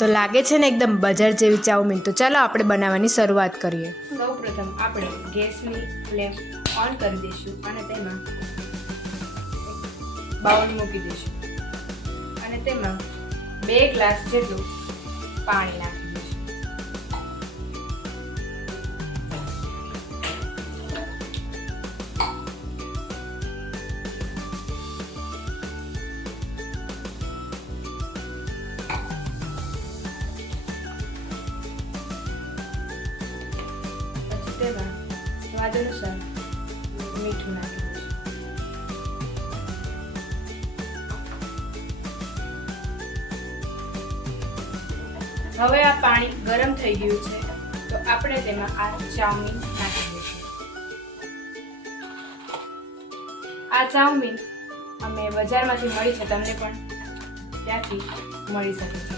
તો લાગે છે ને એકદમ બજાર જેવી ચાઉમીન. તો ચાલો આપણે બનાવવાની શરૂઆત કરીએ. સૌપ્રથમ આપણે ગેસની ફ્લેમ ઓન કરી દઈશું અને તેમાં બાઉલ મૂકી દઈશું અને તેમાં 2 ગ્લાસ જેટલું પાણી નાખી દઈશું. તેમાં સ્વાદ અનુસાર મીઠું નાખી દઈશું. હવે આ પાણી ગરમ થઈ ગયું છે તો આપણે તેમાં આ ચાઉમીન નાખી દઈશું. આ ચાઉમીન અમે બજારમાંથી મળી છે, તમને પણ ત્યાંથી મળી શકે છે.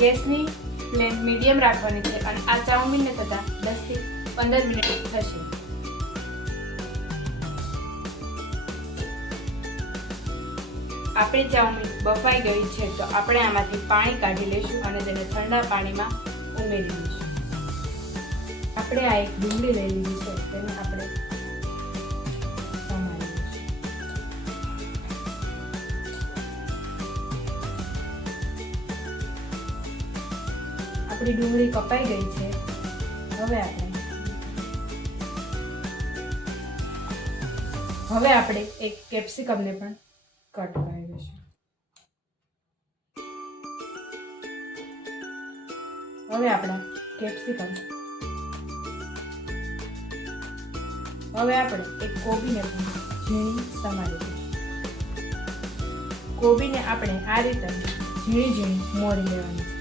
ગેસની ફ્લેમ મીડિયમ રાખવાની છે અને આ ચાઉમીનને થતા 10 થી 15 મિનિટ થશે. આપણી ચાઉમીન બફાઈ ગઈ છે તો આપણે આમાંથી પાણી કાઢી લઈશું અને તેને ઠંડા પાણીમાં ઉમેરી દઈશું. આપણે આ એક ડુંગળી લઈ લીધી છે, તેને આપણે સમારી દઈશું. આપણી ડુંગળી કપાઈ ગઈ છે. હવે આપણે એક કેપ્સિકમને પણ કટ કરી દઈશું. હવે આપણે એક કોબીને પણ ઝીણી સમારી દઈશું. કોબીને આપણે આ રીતે ઝીણી મોરી લેવાની છે.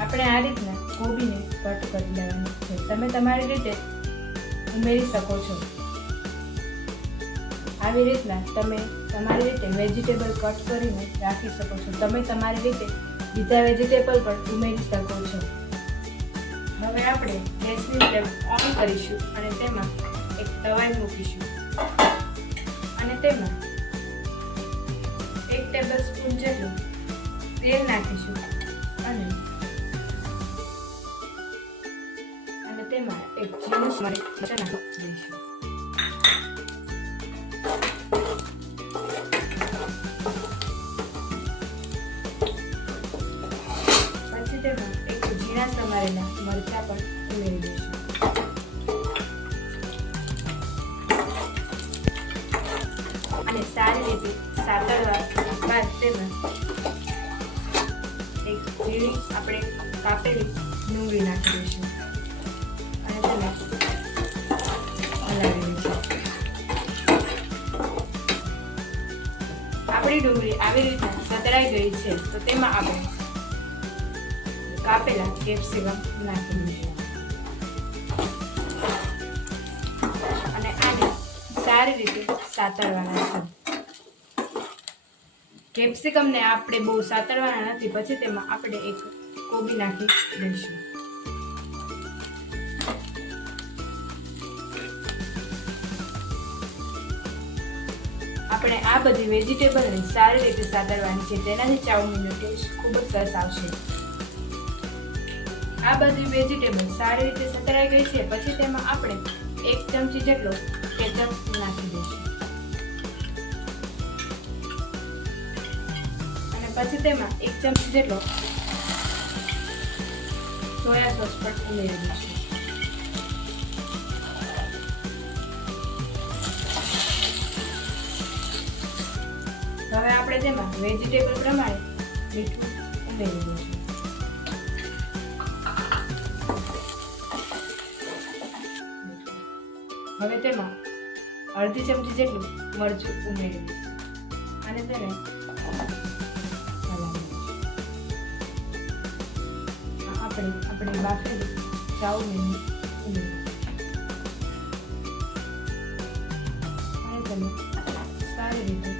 આપણે આ રીતના કોબીને કટ કરી લેવાની છે. તમે તમારી રીતે ઉમેરી શકો છો. આવી રીતના તમે તમારી રીતે વેજીટેબલ કટ કરીને રાખી શકો છો. તમે તમારી રીતે બીજા વેજીટેબલ પણ ઉમેરી શકો છો. હવે આપણે ગેસની ફ્લેમ ઓન કરીશું અને તેમાં એક તવાઈ મૂકીશું અને તેમાં 1 ટેબલસ્પૂન જેટલું તેલ નાખીશું અને તેમાં એક ઝીણું મરચાં નાખી દઈશું. પછી તેમાં એક ઝીણા સમારેલા મરચાં પણ ઉમેરી દઈશું. અને સારી રીતે સાતળવા બાદ તેમાં એક ઝીણી આપણે કાપેલી ડુંગળી નાખી દઈશું. આપણી ડુંગળી આવી રીતે સતળાઈ ગઈ છે તો તેમાં આપણે કાપેલા કેપ્સિકમ નાખી દઈશું અને આને સારી રીતે સાતળવાના છે. કેપ્સિકમને આપણે બહુ સાતળવાના નથી. પછી તેમાં આપણે એક કોબી નાખી દઈશું. આપણે આ બધી વેજીટેબલને સારી રીતે સાતળવાની છે. તેનાથી ચાઉમીનનો ટેસ્ટ ખૂબ જ સરસ આવશે. આ બધી વેજીટેબલ સારી રીતે સતળાઈ ગઈ છે. પછી તેમાં આપણે 1 ચમચી જેટલો કેચઅપ નાખી દઈશું અને પછી તેમાં 1 ચમચી જેટલો સોયા સોસ પણ ઉમેરી દઈશું. હવે આપણે તેમાં વેજીટેબલ પ્રમાણે મીઠું ઉમેરી દઈશું. હવે તેમાં અડધી ચમચી જેટલું મરચું ઉમેરી દઈશું અને તેને હલાવી દઈશું. આપણે બાફેલી ચાઉમીન ઉમેરી અને તેને સારી રીતે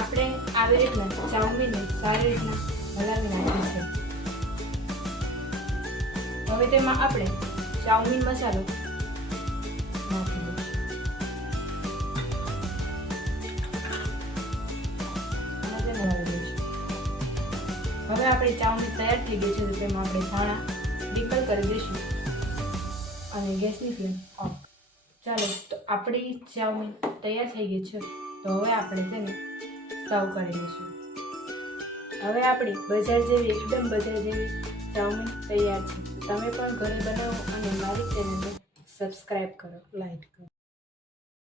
આપણે આવી રીતના ચાઉમીનને સારી રીતના હલાવી નાખી છે. હવે તેમાં આપણે ચાઉમીન મસાલો આપણી ચાઉમીન તૈયાર થઈ ગઈ છે તો તેમાં આપણે ધાણા ડિપલ કરી દઈશું અને ગેસની ફ્લેમ ઓફ. ચાલો, તો આપણી ચાઉમીન તૈયાર થઈ ગઈ છે તો હવે આપણે તેને સર્વ કરી દઈશું. હવે આપણી બજાર જેવી એકદમ બજાર જેવી ચાઉમીન તૈયાર છે. તમે પણ ઘરે બનાવો અને મારી ચેનલને સબસ્ક્રાઈબ કરો, લાઈક કરો.